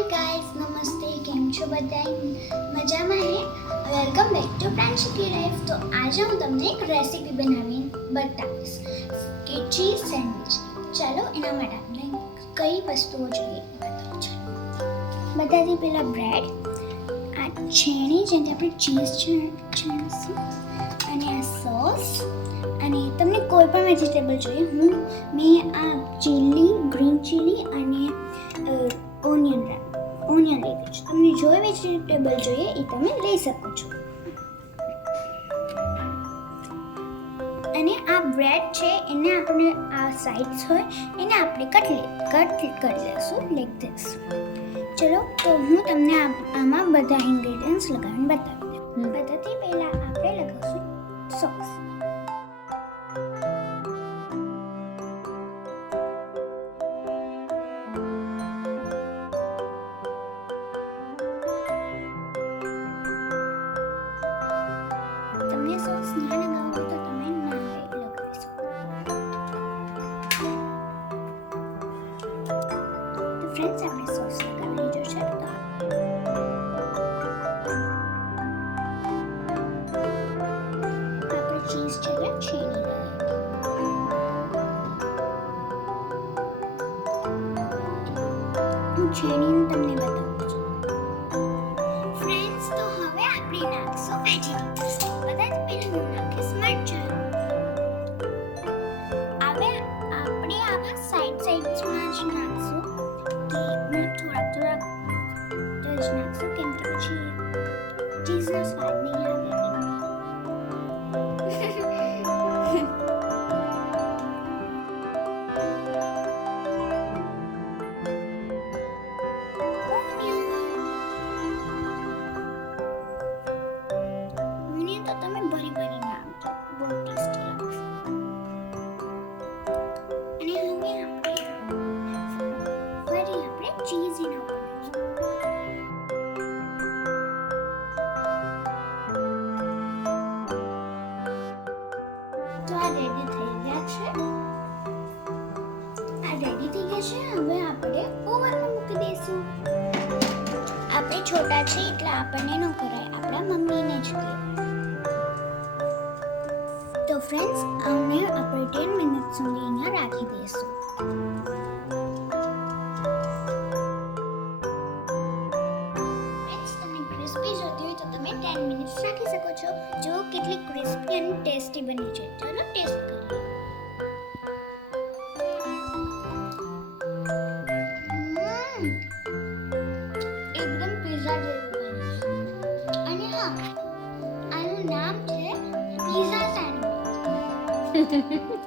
Hi guys નમસ્તે કેમ છો બધા મજામાં હે? Welcome back to Pranshiki life તો આજે હું તમને એક રેસીપી બનાવીને બતાવીશ. કે ચીઝ સેન્ડવિચ ચાલો, એના માટે આપણે કઈ વસ્તુઓ જોઈએ બતાવું છું. બધાથી પહેલાં બ્રેડ આ છેણી જેને આપણે ચીઝ છાણીશું. અને આ સોસ અને તમને કોઈ પણ વેજીટેબલ જોઈએ. હું, મેં આ ચીલી ગ્રીન ચીલી અને ઓનિયન દઈશ તમને જો વેજીટેબલ જોઈએ એ તમે લઈ શકો છો. અને આ બ્રેડ છે, એને આપણે આ સાઇડ્સ હોય, એને આપણે કટ કટ કરી લઈશું લાઈક ધીસ ચલો, તો હું તમને આમાં બધા ઇન્ગ્રેડિયન્ટ્સ લગાવીને બતાવી દઉં. બધાથી પહેલાં આપણે લગાવશું સોસ લગાવો હોય તો તમે ના લગાવી તમને બતાવું subscribe. છે. હવે આપણે ઓવનમાં મૂકી દઈશું. આપણે છોટા છે એટલે આપણને ન કરાય. આપણા મમ્મીને જ કહેવાય તો ફ્રેન્ડ્સ આને આપણે ટેન મિનિટ સુધી અહીંયા રાખી દઈશું. ક્રિસ્પી જોતી હોય તો તમે ટેન મિનિટ્સ રાખી શકો છો. જો કેટલી ક્રિસ્પી અને ટેસ્ટી બની છે. પિઝા જેવું બને અને હા આનું નામ છે પિઝા સેન્ડવિચ